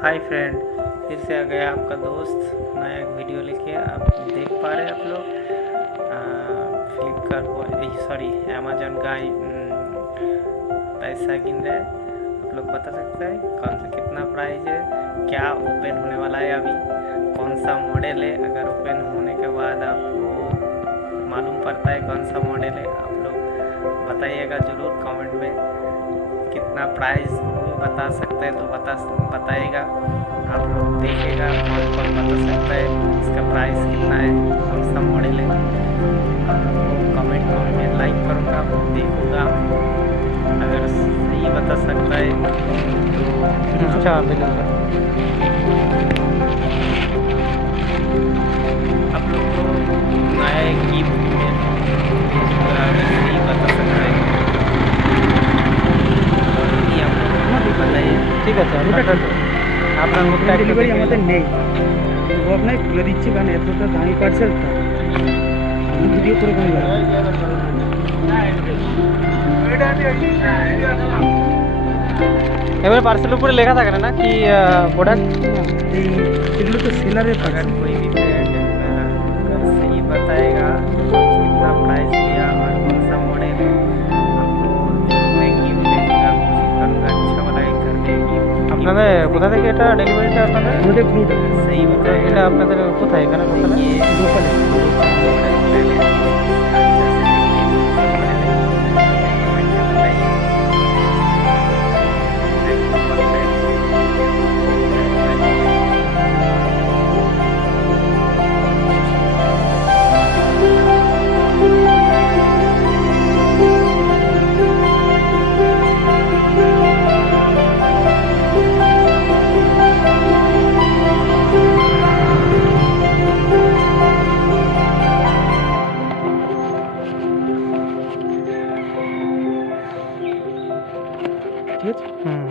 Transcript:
Hi friend, फिर से आ गया आपका दोस्त नया एक वीडियो लेके। आप देख पा रहे हैं आप लोग फ्लिपकार्ट सॉरी अमेजन का पैसा गिन रहे हैं। आप लोग बता सकते हैं कौन सा कितना प्राइस है, क्या ओपन होने वाला है, अभी कौन सा मॉडल है। अगर ओपन होने के बाद आपको मालूम पड़ता है कौन सा मॉडल है, आप लोग बताइएगा ज़रूर कमेंट में। कितना प्राइस बता सकते हैं तो बताइएगा। आप लोग देखिएगा कौन कौन बता सकता है इसका प्राइस कितना है, कौन सा मॉडल है। आप लोग को कमेंट में लाइक करूँगा, देखूँगा। अगर सही बता सकता है तो अच्छा बिल्कुल आप लोग को नया एक गिफ्ट में भेजूँगा। अगर सही बता सकता है ये आप लोग को बताइए। ঠিক আছে আপনার মুখটা একটু ডেলিভারি দেখে আমাদের নিলাম। নেই, ও আপনাকে খুলে দিচ্ছি কারণ এতটা দামি পার্সেল তো আমি ভিডিও করে কোনো লাভ নেই। এবারে পার্সেলের উপরে লেখা থাকে না কি প্রোডাক্ট? এই এগুলো তো সেলারের अगर পার্সেল। कोई भी फ्रेंड अगर सही बताएगा कितना प्राइस लिया और कौन सा मॉडल है, आपको मैं गिफ्ट भेजूँगा। कोशिश करूँगा अच्छा वाला एक कर दे गिफ्ट। আপনাদের কোথা থেকে এটা ডেলিভারিটা আপনাদের? আমাদের ব্লুটা अगर सही बताएगा এটা আপনাদের কোথায় এখানে কোথায়? ये লোকালে मॉडल पहले ঠিক আছে। হুম